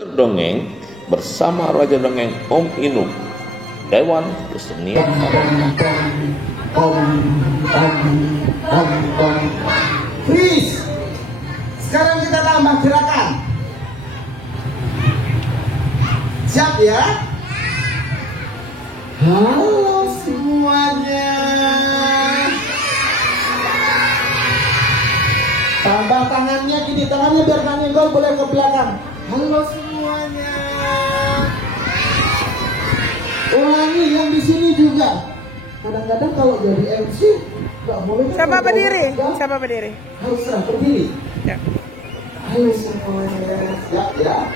Dongeng bersama Raja Dongeng Om Inung, Dewan Kesenian. Freeze. Sekarang kita tambah gerakan. Siap ya? Halo semuanya. Tambah tangannya gini, tangannya biar gak nyenggol, boleh ke belakang. Halo semuanya. Ulangi yang di sini juga. Kadang-kadang kalau jadi MC nggak boleh. Siapa berdiri? Siapa berdiri? Harus berdiri. Ya. Halo semuanya. Siap ya.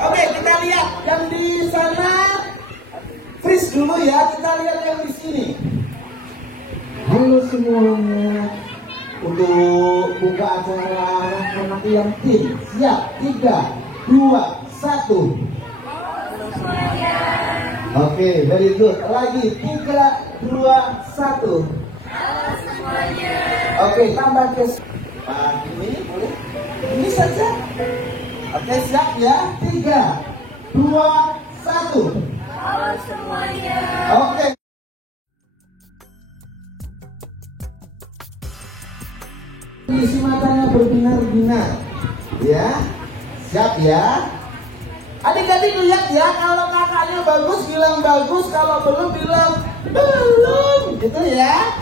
Oke, kita lihat yang di sana. Freeze dulu ya. Kita lihat yang di sini. Halo semuanya. Untuk buka acara anak yang tim. Siap. 3, 2, 1. Oke, very good. Lagi 3, 2, 1. Oke, tambah ke ini boleh. Ini saja. Oke, siap ya. 3, 2, 1. Halo semuanya. Oke. Isi matanya berbinar-binar. Ya. Siap ya. Adik-adik lihat ya, kalau kakaknya bagus bilang bagus, kalau belum bilang belum, gitu ya.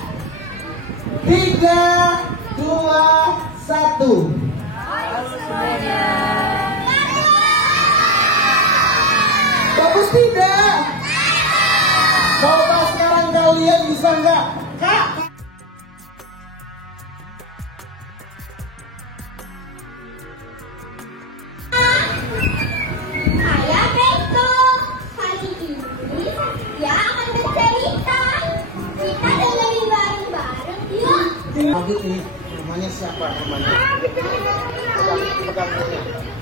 3, 2, 1. Halo semuanya. Bagus tidak? Coba sekarang kalian bisa nggak? Kak? Saya Beto. Kali ini saya akan bercerita. Kita dengerin bareng-bareng yuk. Ini namanya siapa namanya? Pegang, pegang.